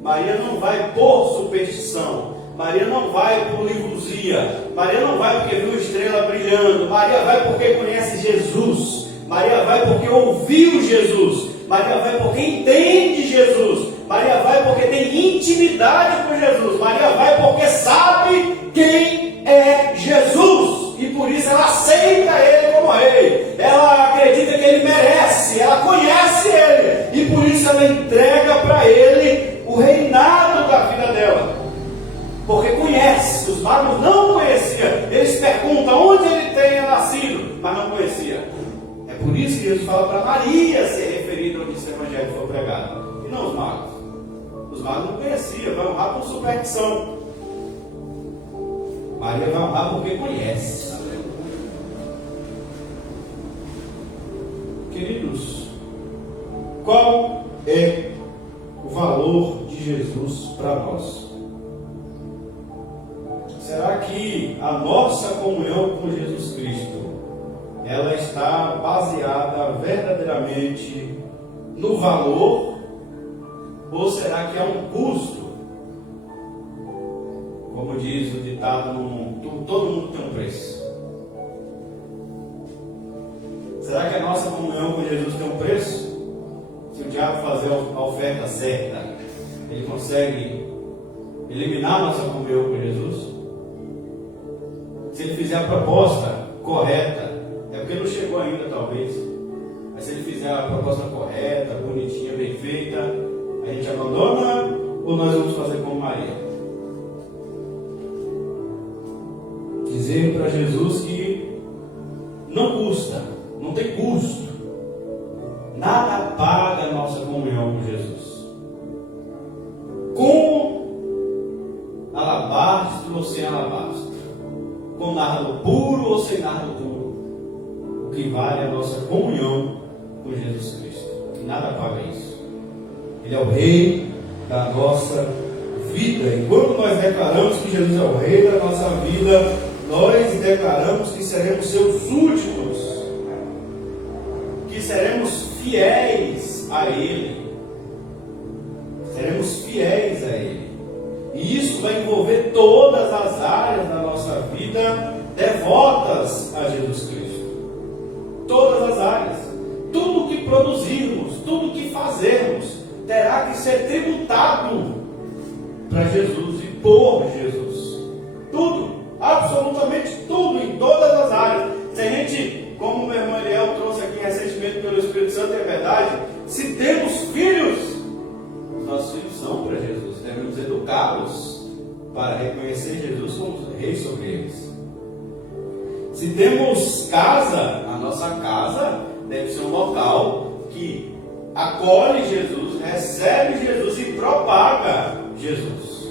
Maria não vai por superstição. Maria não vai por livrosia. Maria não vai porque viu a estrela brilhando. Maria vai porque conhece Jesus. Maria vai porque ouviu Jesus. Maria vai porque entende Jesus. Maria vai porque tem intimidade com Jesus. Maria vai porque sabe quem é Jesus. E por isso ela entrega para ele o reinado da vida dela. Porque conhece, os magos não conheciam. Eles perguntam onde ele tenha nascido, mas não conhecia. É por isso que Jesus fala para Maria ser referida onde esse evangelho for pregado, e não os magos. Os magos não conheciam, vai honrar por superstição. Maria vai honrar porque conhece. Queridos, qual é o valor de Jesus para nós? Será que a nossa comunhão com Jesus Cristo, ela está baseada verdadeiramente no valor? Ou será que é um custo? Como diz o ditado no mundo, todo mundo tem um preço. Será que a nossa comunhão com Jesus tem um preço? Se o diabo fazer a oferta certa, ele consegue eliminar a nossa comunhão com Jesus? Se ele fizer a proposta correta, é porque não chegou ainda talvez, mas se ele fizer a proposta correta, bonitinha, bem feita, a gente abandona ou nós vamos fazer como Maria? Dizer para Jesus que não custa, não tem custo, nada paga a nossa comunhão com Jesus. Com alabastro ou sem alabastro, com nardo puro ou sem nardo puro, o que vale é a nossa comunhão com Jesus Cristo. E nada paga isso. Ele é o Rei da nossa vida. E quando nós declaramos que Jesus é o Rei da nossa vida, nós declaramos que seremos seus últimos, que seremos fiéis a Ele. Seremos fiéis a Ele. E isso vai envolver todas as áreas da nossa vida devotas a Jesus Cristo. Todas as áreas. Tudo que produzirmos, tudo que fazermos, terá que ser tributado para Jesus e por Jesus. Tudo, absolutamente tudo, em todas as áreas. Se a gente, como o meu irmão Eliel trouxe aqui recentemente pelo Espírito Santo, é verdade, se temos filhos, os nossos filhos são para Jesus. Devemos educá-los para reconhecer Jesus como Rei sobre eles. Se temos casa, a nossa casa deve ser um local que acolhe Jesus, recebe Jesus e propaga Jesus.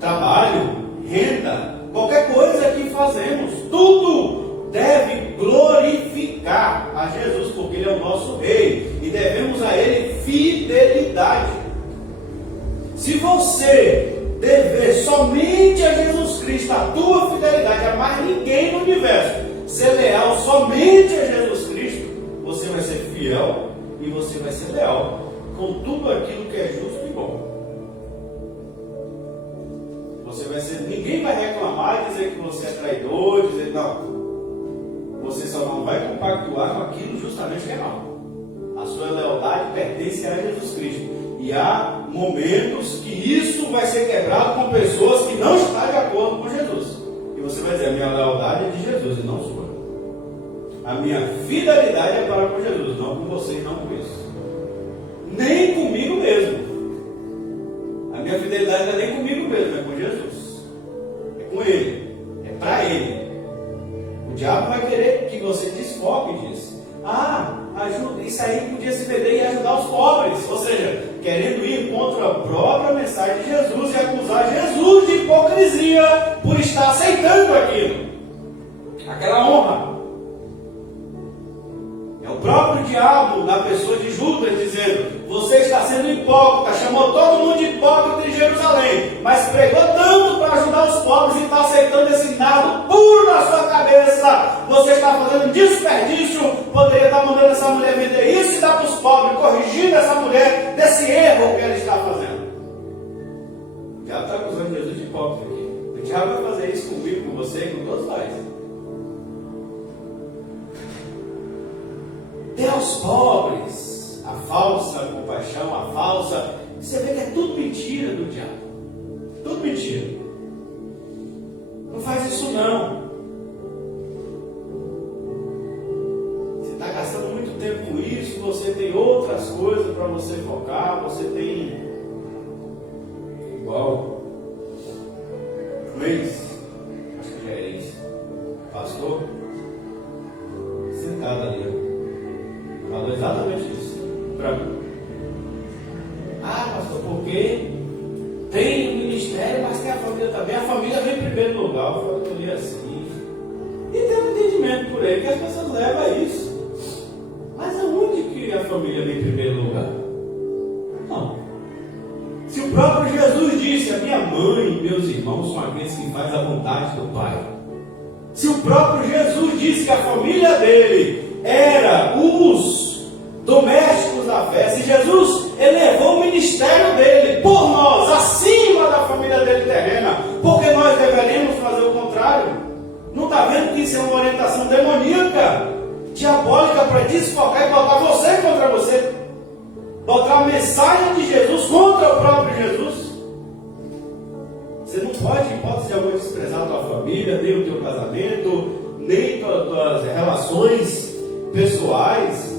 Trabalho, renda, qualquer coisa que fazemos, tudo deve glorificar a Jesus, porque Ele é o nosso Rei e devemos a Ele fidelidade. Se você dever somente a Jesus Cristo a tua fidelidade, a mais ninguém no universo, ser leal somente a Jesus Cristo, você vai ser fiel e você vai ser leal com tudo aquilo que é justo e bom. Você vai ser, ninguém vai reclamar e dizer que você é traidor, dizer não. Você só não vai compactuar com aquilo justamente que é mal. A sua lealdade pertence a Jesus Cristo. E há momentos que isso vai ser quebrado com pessoas que não estão de acordo com Jesus. E você vai dizer, a minha lealdade é de Jesus e não sua. A minha fidelidade é para com Jesus, não com você e não com isso. Nem comigo mesmo. A minha fidelidade não é nem comigo mesmo, é com Jesus. É com Ele. É para Ele. O diabo vai querer que você desfoque disso. Ajuda, isso aí podia se vender e ajudar os pobres. Ou seja, querendo ir contra a própria mensagem de Jesus e acusar Jesus de hipocrisia por estar aceitando aquilo. Aquela honra. É o próprio diabo, na pessoa de Judas, dizendo: você está sendo hipócrita, chamou todo mundo de hipócrita em Jerusalém, mas pregou tanto para ajudar os pobres e está aceitando esse nardo puro na sua cabeça. Você está fazendo desperdício, poderia estar mandando essa mulher vender isso e dar para os pobres, corrigindo essa mulher desse erro que ela está fazendo. O diabo está acusando Jesus de hipócrita aqui. O diabo vai fazer isso comigo, com você e com todos nós. Dê aos pobres a falsa compaixão, a falsa. Você vê que é tudo mentira do diabo. Tudo mentira. Não faz isso não. Você está gastando muito tempo com isso, você tem outras coisas para para você focar, você tem igual Luiz, acho que já é isso, pastor, sentado ali, falou exatamente isso para mim. Ah, pastor, porque tem o ministério, mas tem a família também. A família vem em primeiro lugar. Eu falei assim. E tem um entendimento por aí que as pessoas levam a isso. Mas aonde que a família vem em primeiro lugar? Não. Se o próprio Jesus disse, a minha mãe e meus irmãos são aqueles que fazem a vontade do Pai. Se o próprio Jesus disse que a família dele era os domésticos da fé, se Jesus elevou o ministério dele por nós, acima da família dele terrena, porque nós deveríamos fazer o contrário? Não está vendo que isso é uma orientação demoníaca, diabólica, para desfocar e botar você contra você, botar a mensagem de Jesus contra o próprio Jesus? Você não pode, em hipótese alguma, desprezar a tua família, nem o teu casamento, nem tuas relações pessoais.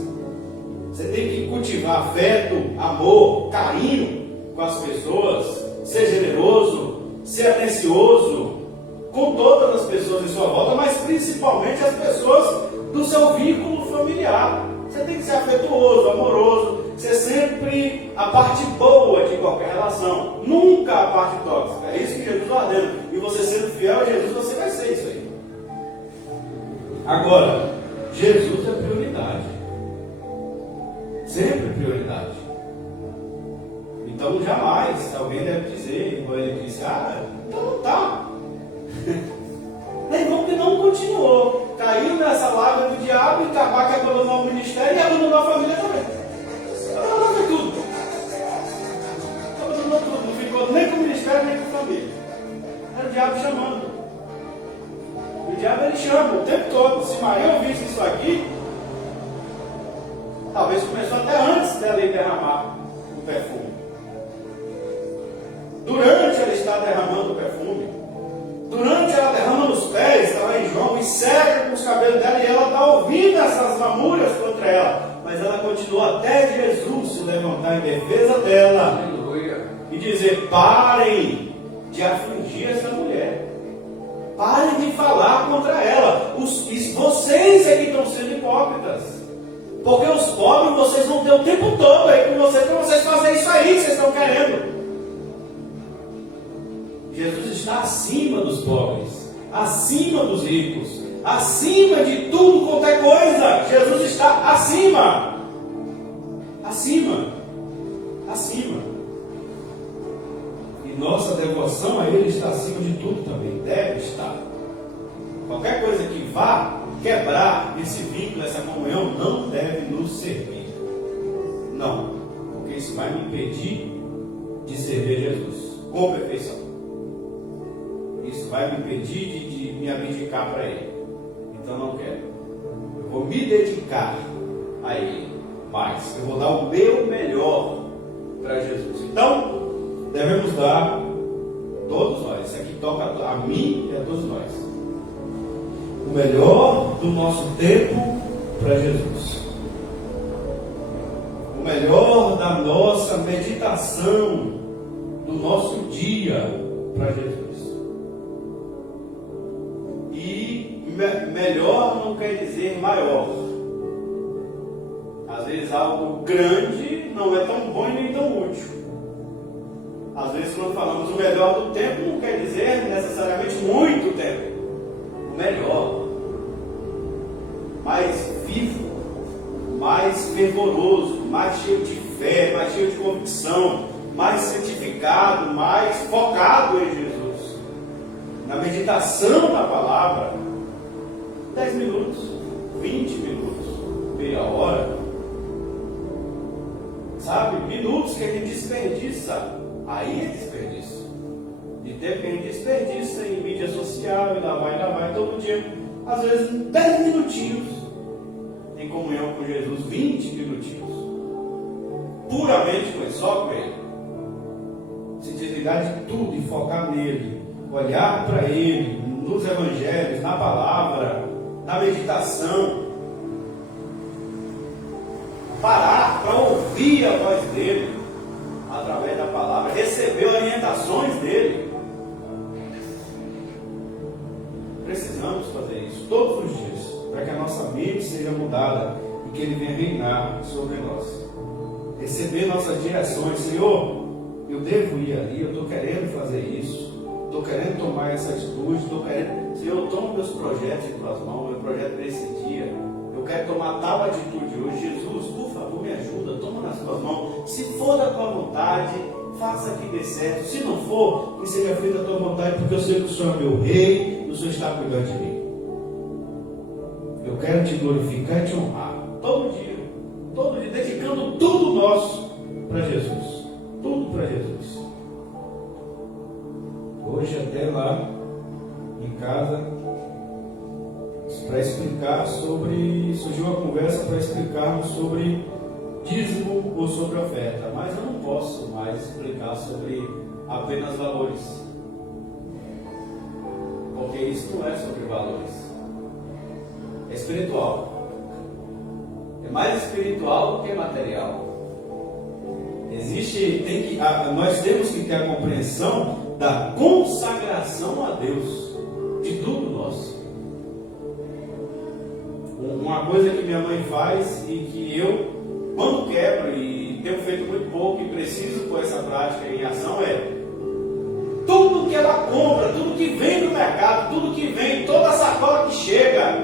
Você tem que cultivar afeto, amor, carinho com as pessoas, ser generoso, ser atencioso com todas as pessoas em sua volta, mas principalmente as pessoas do seu vínculo familiar. Você tem que ser afetuoso, amoroso, ser sempre a parte boa de qualquer relação, nunca a parte tóxica. É isso que Jesus ordena. E você sendo fiel a Jesus, você vai ser isso aí. Agora, Jesus é prioridade. Sempre prioridade. Então jamais alguém deve dizer, igual ele disse, então não está. Irmão que não continuou, caiu nessa lágrima do diabo e acabar que abandonou o ministério e abandonou a família também. Abandonou tudo. Abandonou tudo, não ficou nem com o ministério nem com a família. Era o diabo chamando. O diabo ele chama o tempo todo. Se Maria ouvisse isso aqui, talvez começou até antes dela ir derramar o perfume. Durante ela estar derramando o perfume, durante ela derrama nos pés, está lá em João, e seca com os cabelos dela, e ela está ouvindo essas lamúrias contra ela, mas ela continua até Jesus se levantar em defesa dela. Aleluia. E dizer: parem de afligir essa mulher, parem de falar contra ela. Vocês é que estão sendo hipócritas, porque os pobres vocês vão ter o tempo todo aí com vocês, para vocês fazerem isso aí que vocês estão querendo. Jesus está acima dos pobres, acima dos ricos, acima de tudo quanto é coisa. Jesus está acima, acima, acima. E nossa devoção a Ele está acima de tudo também, deve estar. Qualquer coisa que vá quebrar esse vínculo, essa comunhão, não deve nos servir. Não, porque isso vai me impedir de servir Jesus com perfeição. Isso vai me impedir de me abdicar para Ele. Então não quero. Eu vou me dedicar a Ele mais. Eu vou dar o meu melhor para Jesus. Então, devemos dar, todos nós, isso aqui toca a mim e a todos nós, o melhor do nosso tempo para Jesus. O melhor da nossa meditação, do nosso dia para Jesus. E melhor não quer dizer maior. Às vezes algo grande não é tão bom e nem tão útil. Às vezes quando falamos o melhor do tempo, não quer dizer necessariamente muito tempo. O melhor, mais vivo, mais fervoroso, mais cheio de fé, mais cheio de convicção, mais santificado, mais focado em Jesus. Na meditação na palavra, 10 minutos, 20 minutos, meia hora, sabe? Minutos que a gente desperdiça, aí é desperdício. De tempo que a gente desperdiça em mídia social, e lá vai, todo dia. Às vezes 10 minutinhos em comunhão com Jesus, 20 minutinhos, puramente com Ele, só com Ele. Se desligar de tudo e focar nele, olhar para Ele, nos evangelhos, na palavra, na meditação, parar para ouvir ouvir a voz dele através da palavra, receber orientações dele. Precisamos fazer isso todos os dias, para que a nossa mente seja mudada e que ele venha reinar sobre nós. Receber nossas direções. Senhor, eu devo ir ali, eu estou querendo fazer isso, estou querendo tomar essa atitude, estou querendo... Senhor, toma meus projetos em tuas mãos, meu projeto para esse dia. Eu quero tomar tal atitude hoje. Jesus, por favor, me ajuda, toma nas tuas mãos. Se for da tua vontade, faça que dê certo. Se não for, que seja feita a tua vontade, porque eu sei que o Senhor é meu rei, o Senhor está cuidando de mim. Eu quero te glorificar e te honrar todo dia, dedicando tudo nosso para Jesus. Tudo para Jesus. Hoje até lá em casa, para explicar sobre, surgiu uma conversa para explicarmos sobre dízimo ou sobre oferta, mas eu não posso mais explicar sobre apenas valores, porque isso não é sobre valores, é espiritual, é mais espiritual do que material. Nós temos que ter a compreensão da consagração a Deus de tudo nosso. Uma coisa que minha mãe faz e que eu, quando quebro e tenho feito muito pouco e preciso pôr essa prática em ação, é tudo que ela compra, tudo que vem do mercado, tudo que vem, toda a sacola que chega,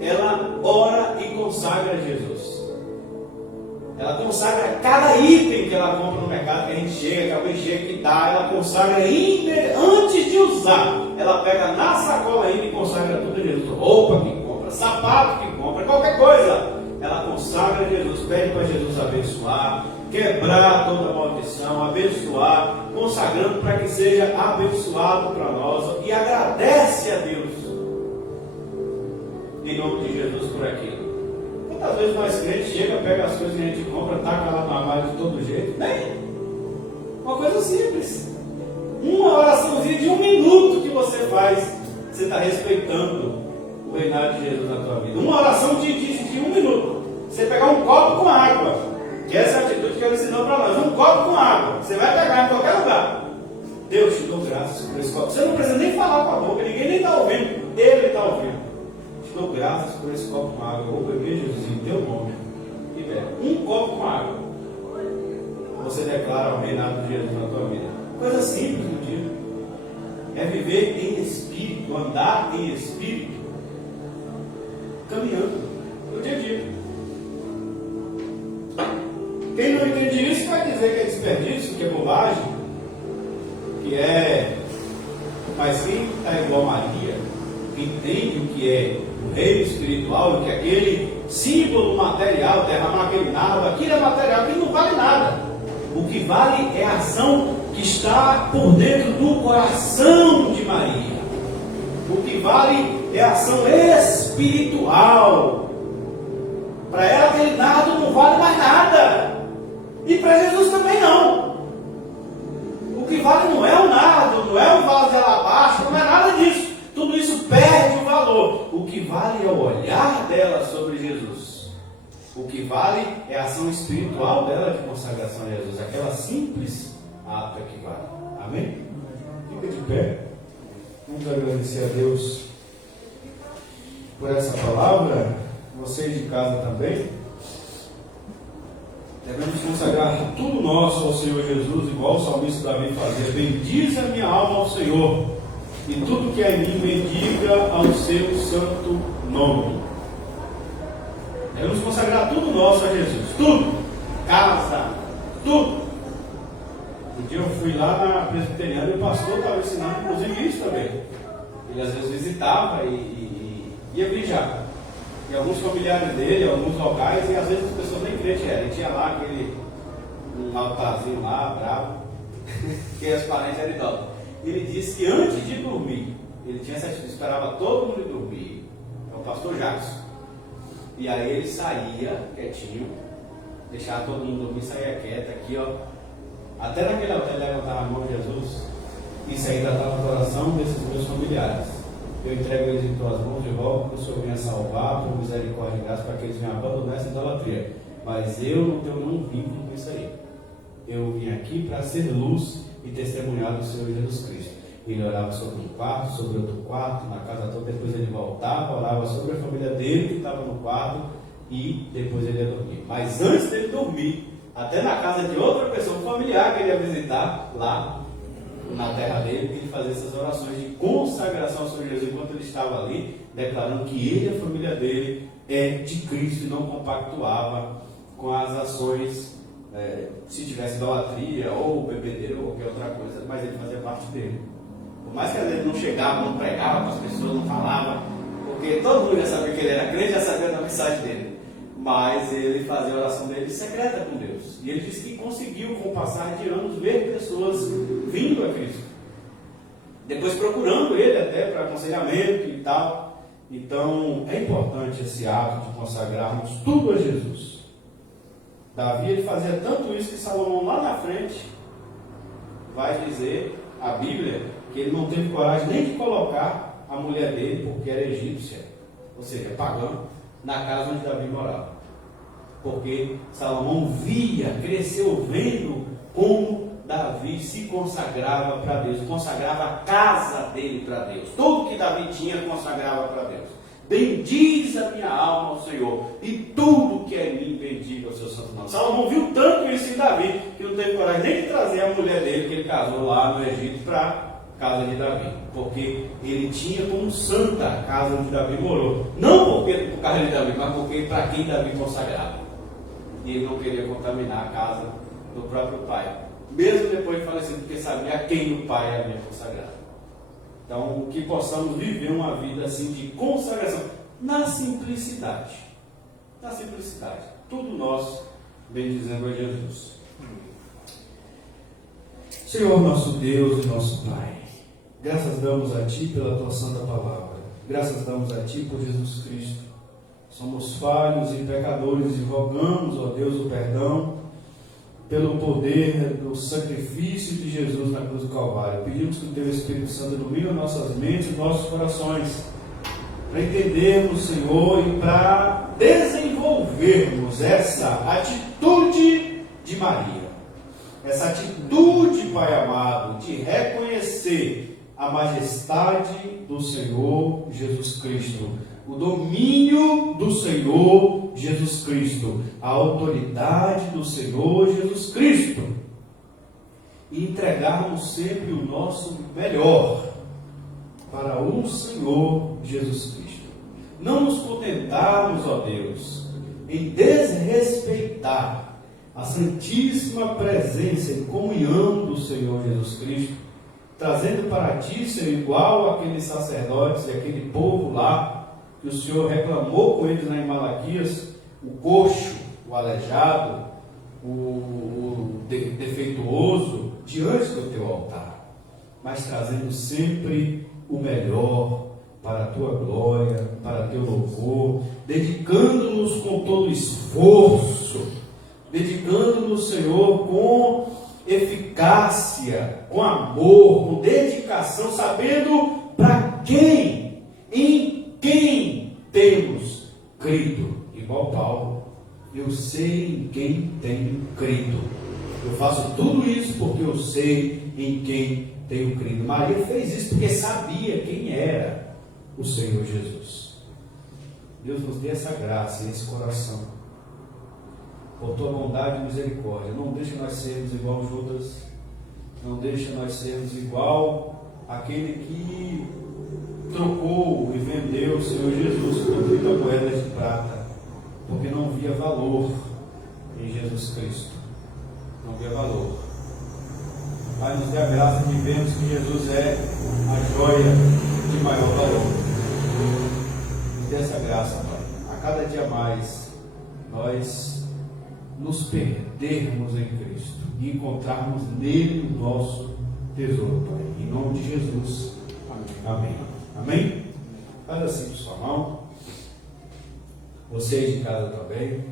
ela ora e consagra a Jesus. Ela consagra cada item que ela compra no mercado, que a gente chega, que alguém chega e dá, ela consagra antes de usar. Ela pega na sacola ainda e consagra tudo a Jesus. Roupa que compra, sapato que compra, qualquer coisa. Ela consagra a Jesus, pede para Jesus abençoar, quebrar toda maldição, abençoar, consagrando para que seja abençoado para nós e agradece a Deus em nome de Jesus por aquilo. Quantas vezes nós crentes chega, pega as coisas que a gente compra, taca lá no armário de todo jeito? Bem, uma coisa simples. Uma oraçãozinha de 1 minuto que você faz, você está respeitando o reinado de Jesus na tua vida. Uma oração de 1 minuto. Você pegar um copo com água, que essa é a atitude que ele ensinou para nós. Um copo com água, você vai pegar em qualquer lugar. Deus, te dou graças por esse copo. Você não precisa nem falar com a boca, ninguém nem está ouvindo. Ele está ouvindo. Te dou graças por esse copo com água. Eu vou beber, Jesus, em teu nome. E bebe. Um copo com água. Você declara o reinado de Jesus na tua vida. Coisa simples do dia. É viver em espírito, andar em espírito, caminhando no dia a dia. Quem não entende isso vai dizer que é desperdício, que é bobagem, que é. Mas quem está igual a Maria, que entende o que é o reino espiritual, que é aquele símbolo material, derramar aquele nada, aquilo é material, que não vale nada. O que vale é a ação que está por dentro do coração de Maria. O que vale é a ação espiritual. Para ela aquele nada não vale mais nada. E para Jesus também não. O que vale não é o nardo, não é o vaso de alabastro, não é nada disso. Tudo isso perde o valor. O que vale é o olhar dela sobre Jesus. O que vale é a ação espiritual dela de consagração a Jesus. Aquela simples ato é que vale. Amém? Fica de pé. Vamos agradecer a Deus por essa palavra. Vocês de casa também. Devemos consagrar tudo nosso ao Senhor Jesus, igual o salmista Davi fazia. Bendize a minha alma ao Senhor, e tudo que é em mim bendiga ao seu santo nome. Devemos consagrar tudo nosso a Jesus. Tudo. Casa. Tudo. Um dia eu fui lá na presbiteriana e o pastor estava ensinando, inclusive, isso também. Ele às vezes visitava e ia viajar. E alguns familiares dele, alguns locais, e às vezes as pessoas nem crentes eram. Ele tinha lá um altarzinho lá, bravo, que os parentes eram idosos. Ele disse que antes de dormir, ele tinha essa atitude, esperava todo mundo dormir. É o pastor Jackson. E aí ele saía quietinho, deixava todo mundo dormir, saía quieto aqui, ó. Até naquele altar ele levantava a mão de Jesus. Isso aí tratava o coração desses meus familiares. Eu entrego eles em tuas mãos de volta, que o Senhor venha salvar, por misericórdia e graça, para que eles venham abandonar essa idolatria. mas eu não tenho nenhum vínculo com isso aí. Eu vim aqui para ser luz e testemunhar do Senhor Jesus Cristo. Ele orava sobre um quarto, sobre outro quarto, na casa toda, depois ele voltava, orava sobre a família dele que estava no quarto e depois ele ia dormir. Mas antes dele dormir, até na casa de outra pessoa, um familiar que ele ia visitar lá na terra dele, ele fazia essas orações de consagração sobre Jesus enquanto ele estava ali, declarando que ele e a família dele é de Cristo e não compactuava com as ações, se tivesse idolatria ou bebedeira ou qualquer outra coisa, mas ele fazia parte dele. Por mais que às vezes não chegava, não pregava para as pessoas, não falava, porque todo mundo já sabia que ele era crente, já sabia da mensagem dele. Mas ele fazia a oração dele secreta com Deus. E ele disse que conseguiu, com o passar de anos, ver pessoas vindo a Cristo. Depois procurando ele até para aconselhamento e tal. Então é importante esse ato de consagrarmos tudo a Jesus. Davi ele fazia tanto isso que Salomão lá na frente vai dizer, a Bíblia, que ele não teve coragem nem de colocar a mulher dele, porque era egípcia, ou seja, pagã, na casa onde Davi morava. Porque Salomão via, cresceu vendo como Davi se consagrava para Deus, consagrava a casa dele para Deus. Tudo que Davi tinha consagrava para Deus. Bendiz a minha alma ao Senhor, e tudo que é em mim bendiga o seu santo nome. Salomão viu tanto isso em Davi, que não teve coragem nem de trazer a mulher dele, que ele casou lá no Egito, para casa de Davi, porque ele tinha como santa a casa onde Davi morou, não porque por causa de Davi, mas porque para quem Davi consagrava, e ele não queria contaminar a casa do próprio pai, mesmo depois de falecido, porque sabia a quem o pai havia consagrado. Então, que possamos viver uma vida assim de consagração, na simplicidade, tudo nosso, bendizendo a Jesus. Senhor nosso Deus e nosso Pai, graças damos a Ti pela Tua Santa Palavra. Graças damos a Ti por Jesus Cristo. Somos falhos e pecadores e rogamos, ó Deus, o perdão pelo poder do sacrifício de Jesus na cruz do Calvário. Pedimos que o Teu Espírito Santo ilumine nossas mentes e nossos corações, para entendermos, Senhor, e para desenvolvermos essa atitude de Maria. Essa atitude, Pai amado, de reconhecer a majestade do Senhor Jesus Cristo, o domínio do Senhor Jesus Cristo, a autoridade do Senhor Jesus Cristo, e entregarmos sempre o nosso melhor para o Senhor Jesus Cristo. Não nos contentarmos, ó Deus, em desrespeitar a santíssima presença e comunhão do Senhor Jesus Cristo, trazendo para Ti, Senhor, igual aqueles sacerdotes e aquele povo lá, que o Senhor reclamou com eles em Malaquias, o coxo, o aleijado, o defeituoso, diante do Teu altar, mas trazendo sempre o melhor para a Tua glória, para Teu louvor, dedicando-nos com todo esforço, dedicando-nos, Senhor, com eficácia, com amor, com dedicação, sabendo para quem, em quem temos crido. Igual Paulo, eu sei em quem tenho crido. Eu faço tudo isso porque eu sei em quem tenho crido. Maria fez isso porque sabia quem era o Senhor Jesus. Deus nos dê essa graça e esse coração, por Tua bondade e misericórdia. Não deixa nós sermos igual Judas, não deixa nós sermos igual aquele que trocou e vendeu o Senhor Jesus por 30 moedas de prata, porque não via valor em Jesus Cristo, não via valor. Pai, nos dê a graça de vermos que Jesus é a joia de maior valor. Nos dê essa graça, Pai, a cada dia mais nós nos perdermos em Cristo e encontrarmos nele o nosso tesouro, Pai. Em nome de Jesus. Amém. Amém? Faz assim com sua mão. Vocês de casa também.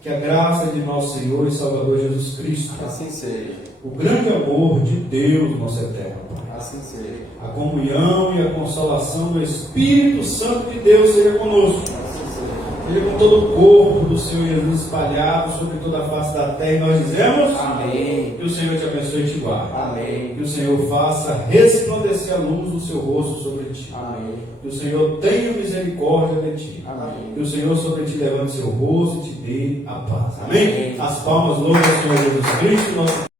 Que a graça de nosso Senhor e Salvador Jesus Cristo, Assim seja. o grande amor de Deus, nosso eterno Pai, Assim seja. a comunhão e a consolação do Espírito Santo de Deus seja conosco. Assim seja. Seja com todo o corpo do Senhor Jesus espalhado sobre toda a face da terra. E nós dizemos: Amém. Que o Senhor te abençoe e te guarde. Amém. Que o Senhor faça resplandecer a luz do seu rosto sobre ti. Amém. Que o Senhor tenha misericórdia de ti. Amém. Que o Senhor sobre ti levante seu rosto e te dê a paz. Amém? Amém. As palmas louvam ao Senhor Jesus Cristo, nosso